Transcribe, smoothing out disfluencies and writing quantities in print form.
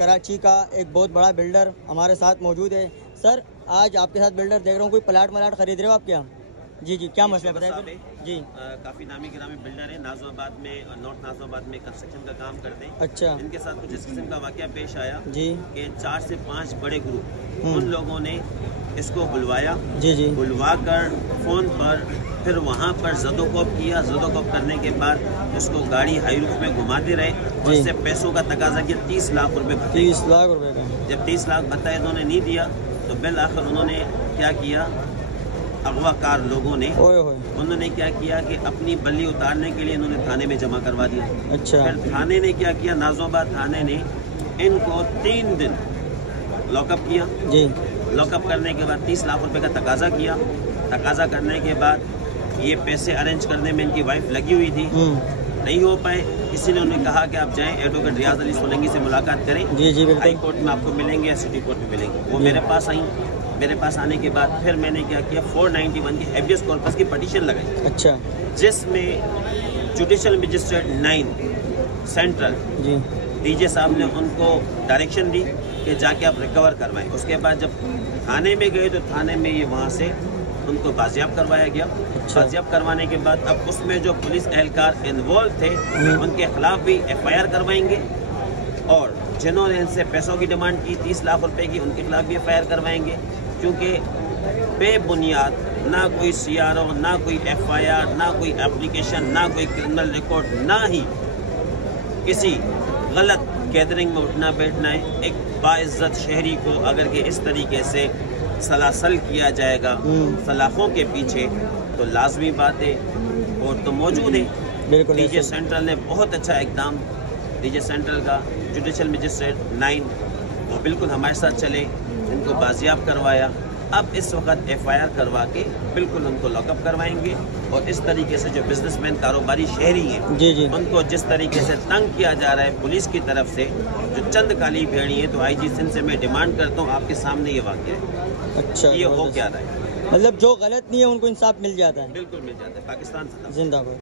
کراچی کا ایک بہت بڑا بلڈر ہمارے ساتھ موجود ہے. سر آج آپ کے ساتھ بلڈر دیکھ رہا ہوں, کوئی پلاٹ خرید رہے ہو آپ کیا؟ جی کیا مسئلہ بتائیں. جی کافی نامی گرامی بلڈر ہیں, ناظم آباد میں, نارتھ ناظم آباد میں کنسٹرکشن کا کام کرتے ہیں. اچھا. ان کے ساتھ کچھ اس قسم کا واقعہ پیش آیا جی کہ 4 سے 5 بڑے گروپ, ان لوگوں نے اس کو بلوایا. جی بلوا کر فون پر پھر وہاں پر زد و کوب کیا. زد و کوب کرنے کے بعد اس کو گاڑی ہائی روف میں گھماتے رہے. اس سے پیسوں کا تقاضا کیا, 30 لاکھ روپے. 30 لاکھ روپے کا. جب 30 لاکھ بتایا انہوں نے نہیں دیا تو بالآخر انہوں نے کیا کیا, اغوا کار لوگوں نے انہوں نے کیا کیا کہ اپنی بلی اتارنے کے لیے انہوں نے تھانے میں جمع کروا دیا. اچھا. پھر تھانے نے کیا کیا, ناظم آباد تھانے نے ان کو 3 دن لاک اپ کیا. جی. لاک اپ کرنے کے بعد 30 لاکھ روپے کا تقاضا کیا. تقاضا کرنے کے بعد یہ پیسے ارینج کرنے میں ان کی وائف لگی ہوئی تھی, نہیں ہو پائے. کسی نے انہیں کہا کہ آپ جائیں ایڈوکیٹ ریاض علی سولنگی سے ملاقات کریں. جی ہائی کورٹ میں آپ کو ملیں گے یا سٹی کورٹ میں ملیں گے. وہ میرے پاس آئیں. میرے پاس آنے کے بعد پھر میں نے کیا کیا, 491 کی ہیبیس کارپس کی پٹیشن لگائی. اچھا. جس میں judicial magistrate 9 central D J صاحب نے ان کو ڈائریکشن دی کہ جا کے آپ ریکور کروائیں. اس کے بعد جب تھانے میں گئے تو تھانے میں یہ وہاں سے ان کو بازیاب کروایا گیا. بازیاب کروانے کے بعد اب اس میں جو پولیس اہلکار انوالو تھے ان کے خلاف بھی FIR کروائیں گے, اور جنہوں نے ان سے پیسوں کی ڈیمانڈ کی 30 لاکھ روپے کی, ان کے خلاف بھی FIR کروائیں گے. کیونکہ بے بنیاد نہ کوئی CRO, نہ کوئی FIR, نہ کوئی اپلیکیشن, نہ کوئی کرمنل ریکارڈ, نہ ہی کسی غلط گیدرنگ میں اٹھنا بیٹھنا ہے. ایک باعزت شہری کو اگر کہ اس طریقے سے سلاسل کیا جائے گا سلاخوں کے پیچھے, تو لازمی بات ہے اور تو موجود ہے. ڈی جے سینٹرل نے بہت اچھا اقدام, ڈی جے سینٹرل کا جوڈیشل مجسٹریٹ 9 وہ بالکل ہمارے ساتھ چلے, ان کو بازیاب کروایا. اب اس وقت FIR کروا کے بالکل ان کو لاک اپ کروائیں گے. اور اس طریقے سے جو بزنس مین کاروباری شہری ہیں ان کو جس طریقے سے تنگ کیا جا رہا ہے پولیس کی طرف سے, جو چند کالی بھیڑی ہیں, تو IG سندھ سے میں ڈیمانڈ کرتا ہوں آپ کے سامنے یہ واقعہ ہے. اچھا. یہ ہو کیا رہا ہے, مطلب جو غلط نہیں ہے ان کو انصاف مل جاتا ہے. بالکل مل جاتا ہے. پاکستان زندہ باد.